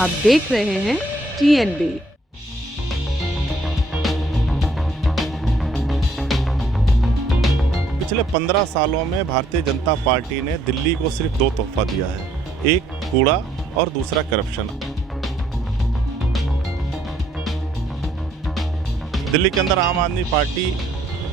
आप देख रहे हैं TNB। पिछले 15 सालों में भारतीय जनता पार्टी ने दिल्ली को सिर्फ 2 तोहफा दिया है, एक कूड़ा और दूसरा करप्शन। दिल्ली के अंदर आम आदमी पार्टी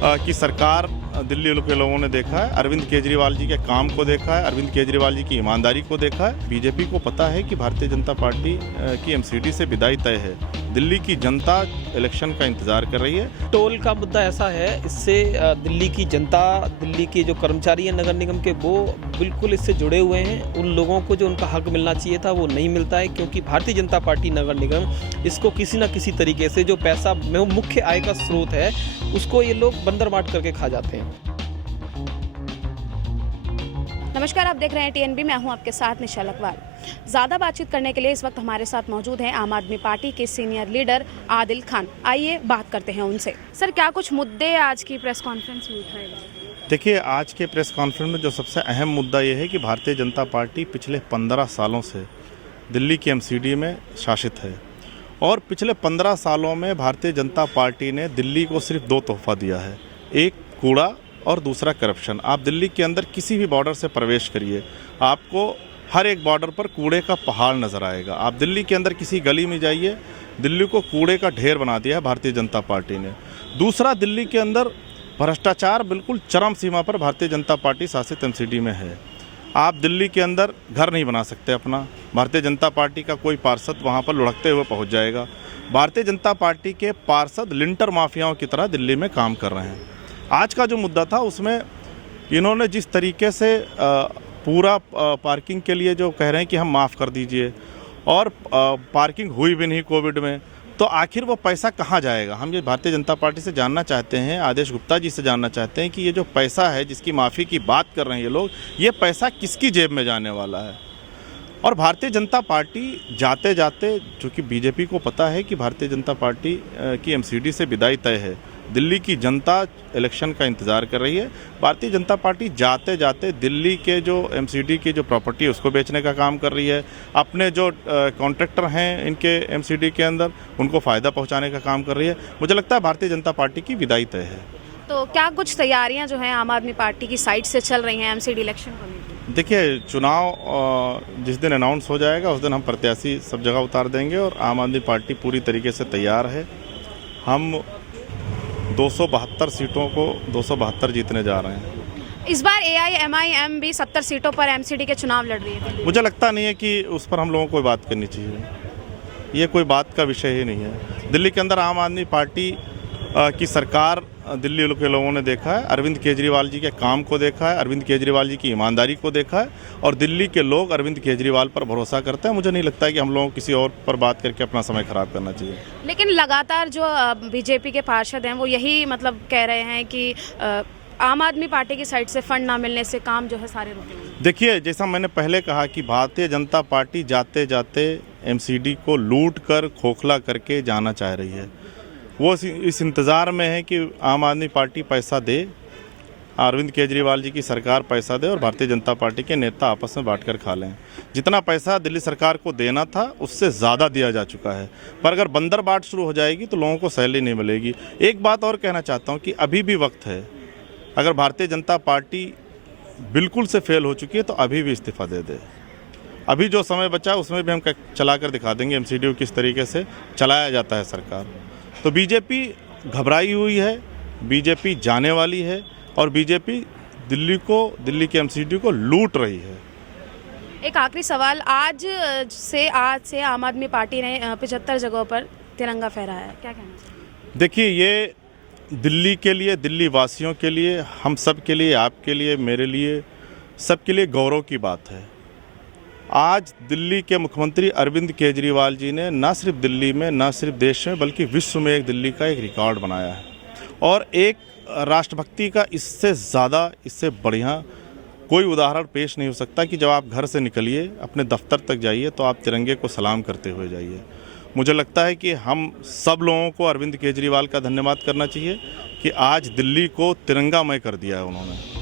की सरकार दिल्ली के लोगों ने देखा है, अरविंद केजरीवाल जी के काम को देखा है, अरविंद केजरीवाल जी की ईमानदारी को देखा है। बीजेपी को पता है कि भारतीय जनता पार्टी की एमसीडी से विदाई तय है। दिल्ली की जनता इलेक्शन का इंतजार कर रही है। टोल का मुद्दा ऐसा है, इससे दिल्ली की जनता, दिल्ली के जो कर्मचारी हैं नगर निगम के, वो बिल्कुल इससे जुड़े हुए हैं। उन लोगों को जो उनका हक मिलना चाहिए था वो नहीं मिलता है, क्योंकि भारतीय जनता पार्टी नगर निगम इसको किसी न किसी तरीके से, जो पैसा मुख्य आय का स्रोत है, उसको ये लोग बंदर बांट करके खा जाते हैं। नमस्कार, आप देख रहे हैं TNB। मैं हूं आपके साथ निशा लखवाल। ज़्यादा बातचीत करने के लिए इस वक्त हमारे साथ मौजूद हैं आम आदमी पार्टी के सीनियर लीडर आदिल खान। आइए बात करते हैं उनसे। सर, क्या कुछ मुद्दे आज की प्रेस कॉन्फ्रेंस में उठाए गए? देखिए, आज के प्रेस कॉन्फ्रेंस में जो सबसे अहम मुद्दा ये है कि भारतीय जनता पार्टी पिछले 15 सालों से दिल्ली की एमसीडी में शासित है और पिछले 15 सालों में भारतीय जनता पार्टी ने दिल्ली को सिर्फ 2 तोहफा दिया है, एक कूड़ा और दूसरा करप्शन। आप दिल्ली के अंदर किसी भी बॉर्डर से प्रवेश करिए, आपको हर एक बॉर्डर पर कूड़े का पहाड़ नज़र आएगा। आप दिल्ली के अंदर किसी गली में जाइए, दिल्ली को कूड़े का ढेर बना दिया है भारतीय जनता पार्टी ने। दूसरा, दिल्ली के अंदर भ्रष्टाचार बिल्कुल चरम सीमा पर भारतीय जनता पार्टी शासित एमसीडी में है। आप दिल्ली के अंदर घर नहीं बना सकते अपना, भारतीय जनता पार्टी का कोई पार्षद वहाँ पर लुढ़कते हुए पहुँच जाएगा। भारतीय जनता पार्टी के पार्षद लिंटर माफियाओं की तरह दिल्ली में काम कर रहे हैं। आज का जो मुद्दा था उसमें इन्होंने जिस तरीके से पूरा पार्किंग के लिए जो कह रहे हैं कि हम माफ़ कर दीजिए, और पार्किंग हुई भी नहीं कोविड में, तो आखिर वो पैसा कहाँ जाएगा? हम ये भारतीय जनता पार्टी से जानना चाहते हैं, आदेश गुप्ता जी से जानना चाहते हैं कि ये जो पैसा है जिसकी माफ़ी की बात कर रहे हैं ये लोग, ये पैसा किसकी जेब में जाने वाला है? और भारतीय जनता पार्टी जाते जाते, चूँकि बीजेपी को पता है कि भारतीय जनता पार्टी की एमसीडी से विदाई तय है, दिल्ली की जनता इलेक्शन का इंतज़ार कर रही है, भारतीय जनता पार्टी जाते जाते दिल्ली के जो एमसीडी की जो प्रॉपर्टी है उसको बेचने का काम कर रही है। अपने जो कॉन्ट्रैक्टर हैं इनके एमसीडी के अंदर, उनको फ़ायदा पहुंचाने का काम कर रही है। मुझे लगता है भारतीय जनता पार्टी की विदाई तय है। तो क्या कुछ तैयारियां जो हैं आम आदमी पार्टी की साइड से चल रही हैं एमसीडी इलेक्शन को लेकर? देखिए, चुनाव जिस दिन अनाउंस हो जाएगा उस दिन हम प्रत्याशी सब जगह उतार देंगे और आम आदमी पार्टी पूरी तरीके से तैयार है। हम 272 सीटों को 272 जीतने जा रहे हैं। इस बार AIMIM भी 70 सीटों पर एमसीडी के चुनाव लड़ रही है। मुझे लगता नहीं है कि उस पर हम लोगों को बात करनी चाहिए, ये कोई बात का विषय ही नहीं है। दिल्ली के अंदर आम आदमी पार्टी की सरकार दिल्ली के लोगों ने देखा है, अरविंद केजरीवाल जी के काम को देखा है, अरविंद केजरीवाल जी की ईमानदारी को देखा है, और दिल्ली के लोग अरविंद केजरीवाल पर भरोसा करते हैं। मुझे नहीं लगता है कि हम लोगों को किसी और पर बात करके अपना समय खराब करना चाहिए। लेकिन लगातार जो बीजेपी के पार्षद हैं वो यही मतलब कह रहे हैं कि आम आदमी पार्टी की साइड से फंड ना मिलने से काम जो है सारे रुके हुए हैं। देखिए, जैसा मैंने पहले कहा कि भारतीय जनता पार्टी जाते जाते एमसीडी को लूट कर, खोखला करके जाना चाह रही है। वो इस इंतज़ार में है कि आम आदमी पार्टी पैसा दे, अरविंद केजरीवाल जी की सरकार पैसा दे और भारतीय जनता पार्टी के नेता आपस में बांटकर खा लें। जितना पैसा दिल्ली सरकार को देना था उससे ज़्यादा दिया जा चुका है, पर अगर बंदर बाट शुरू हो जाएगी तो लोगों को सैलरी नहीं मिलेगी। एक बात और कहना चाहता हूँ कि अभी भी वक्त है, अगर भारतीय जनता पार्टी बिल्कुल से फेल हो चुकी है तो अभी भी इस्तीफ़ा दे दे। अभी जो समय बचा उसमें भी हम चला कर दिखा देंगे एमसीडी को किस तरीके से चलाया जाता है सरकार। तो बीजेपी घबराई हुई है, बीजेपी जाने वाली है और बीजेपी दिल्ली के एमसीडी को लूट रही है। एक आखिरी सवाल, आज से आम आदमी पार्टी ने 75 जगहों पर तिरंगा फहराया है, क्या कहना चाहिए? देखिए, ये दिल्ली के लिए, दिल्ली वासियों के लिए, हम सब के लिए, आपके लिए, मेरे लिए, सबके लिए गौरव की बात है। आज दिल्ली के मुख्यमंत्री अरविंद केजरीवाल जी ने न सिर्फ दिल्ली में, न सिर्फ देश में, बल्कि विश्व में एक दिल्ली का एक रिकॉर्ड बनाया है। और एक राष्ट्रभक्ति का इससे ज़्यादा, इससे बढ़िया कोई उदाहरण पेश नहीं हो सकता कि जब आप घर से निकलिए, अपने दफ्तर तक जाइए तो आप तिरंगे को सलाम करते हुए जाइए। मुझे लगता है कि हम सब लोगों को अरविंद केजरीवाल का धन्यवाद करना चाहिए कि आज दिल्ली को तिरंगामय कर दिया है उन्होंने।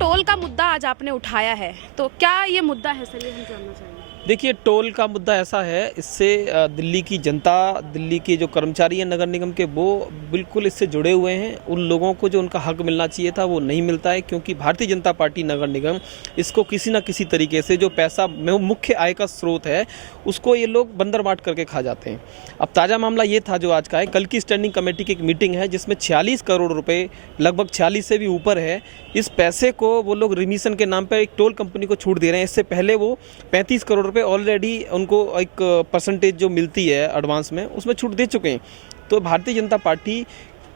टोल का मुद्दा आज आपने उठाया है, तो क्या ये मुद्दा है सर, ये हम जानना चाहेंगे। देखिए, टोल का मुद्दा ऐसा है, इससे दिल्ली की जनता, दिल्ली के जो कर्मचारी हैं नगर निगम के, वो बिल्कुल इससे जुड़े हुए हैं। उन लोगों को जो उनका हक मिलना चाहिए था वो नहीं मिलता है, क्योंकि भारतीय जनता पार्टी नगर निगम इसको किसी न किसी तरीके से, जो पैसा मुख्य आय का स्रोत है, उसको ये लोग बंदर बांट करके खा जाते हैं। अब ताज़ा मामला ये था जो आज का है, कल की स्टैंडिंग कमेटी की एक मीटिंग है जिसमें 46 करोड़ रुपए, लगभग 46 से भी ऊपर है, इस पैसे को वो लोग रिमिशन के नाम पर एक टोल कंपनी को छूट दे रहे हैं। इससे पहले वो 35 करोड़ रुपए ऑलरेडी उनको एक परसेंटेज जो मिलती है एडवांस में, उसमें छूट दे चुके हैं। तो भारतीय जनता पार्टी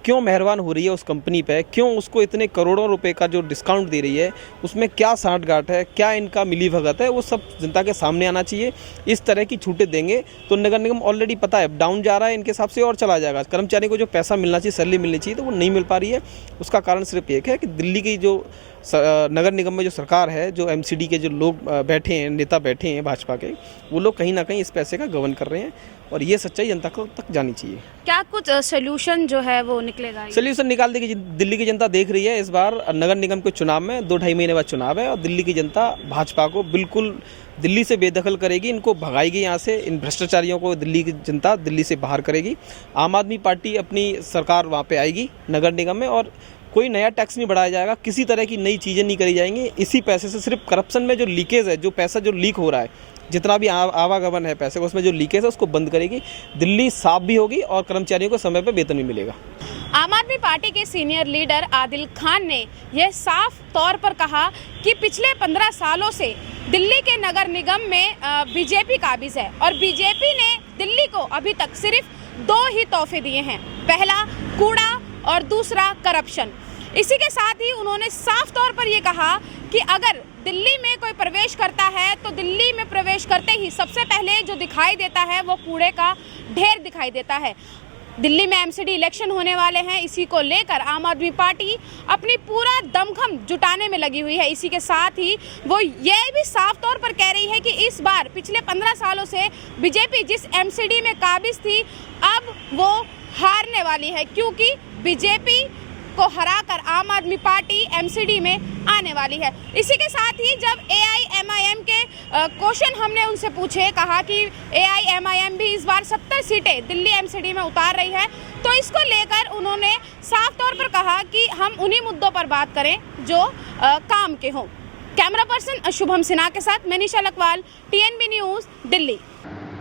क्यों मेहरबान हो रही है उस कंपनी पे, क्यों उसको इतने करोड़ों रुपए का जो डिस्काउंट दे रही है, उसमें क्या साठगांठ है, क्या इनका मिली भगत है, वो सब जनता के सामने आना चाहिए। इस तरह की छूटें देंगे तो नगर निगम ऑलरेडी पता है डाउन जा रहा है, इनके हिसाब से और चला जाएगा। कर्मचारी को जो पैसा मिलना चाहिए, सैलरी मिलनी चाहिए, तो वो नहीं मिल पा रही है। उसका कारण सिर्फ एक है कि दिल्ली की जो नगर निगम में जो सरकार है, जो एमसीडी के जो लोग बैठे हैं, नेता बैठे हैं भाजपा के, वो लोग कहीं ना कहीं इस पैसे का गबन कर रहे हैं, और ये सच्चाई जनता को तक जानी चाहिए। क्या कुछ सोल्यूशन जो है वो निकलेगा? सोल्यूशन निकाल देगी। दिल्ली की जनता देख रही है, इस बार नगर निगम के चुनाव में 2-2.5 महीने बाद चुनाव है, और दिल्ली की जनता भाजपा को बिल्कुल दिल्ली से बेदखल करेगी, इनको भगाएगी यहाँ से, इन भ्रष्टाचारियों को दिल्ली की जनता दिल्ली से बाहर करेगी। आम आदमी पार्टी अपनी सरकार वहाँ पे आएगी नगर निगम में, और कोई नया टैक्स नहीं बढ़ाया जाएगा, किसी तरह की नई चीज़ें नहीं करी जाएंगी। इसी पैसे से सिर्फ करप्शन में जो लीकेज है, जो पैसा जो लीक हो रहा है, जितना भी आवागमन है पैसे का, उसमें जो लीकेज है उसको बंद करेगी। दिल्ली साफ भी होगी और कर्मचारियों को समय पर वेतन भी मिलेगा। आम आदमी पार्टी के सीनियर लीडर आदिल खान ने यह साफ तौर पर कहा कि पिछले 15 सालों से दिल्ली के नगर निगम में बीजेपी काबिज है, और बीजेपी ने दिल्ली को अभी तक सिर्फ 2 ही तोहफे दिए हैं, पहला कूड़ा और दूसरा करप्शन। इसी के साथ ही उन्होंने साफ तौर पर ये कहा कि अगर दिल्ली में कोई प्रवेश करता है तो दिल्ली में प्रवेश करते ही सबसे पहले जो दिखाई देता है वो कूड़े का ढेर दिखाई देता है। दिल्ली में एमसीडी इलेक्शन होने वाले हैं, इसी को लेकर आम आदमी पार्टी अपनी पूरा दमखम जुटाने में लगी हुई है। इसी के साथ ही वो ये भी साफ तौर पर कह रही है कि इस बार पिछले 15 सालों से बीजेपी जिस एमसीडी में काबिज थी, अब वो हारने वाली है, क्योंकि बीजेपी को हराकर आम आदमी पार्टी एमसीडी में आने वाली है। इसी के साथ ही जब AIMIM के क्वेश्चन हमने उनसे पूछे, कहा कि AIMIM भी इस बार 70 सीटें दिल्ली एमसीडी में उतार रही है, तो इसको लेकर उन्होंने साफ तौर पर कहा कि हम उन्हीं मुद्दों पर बात करें जो काम के हों। कैमरा पर्सन शुभम सिन्हा के साथ मैं निशा लकवाल, TNB न्यूज़, दिल्ली।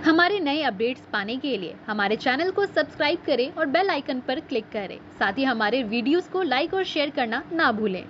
हमारे नए अपडेट्स पाने के लिए हमारे चैनल को सब्सक्राइब करें और बेल आइकन पर क्लिक करें। साथ ही हमारे वीडियोस को लाइक और शेयर करना ना भूलें।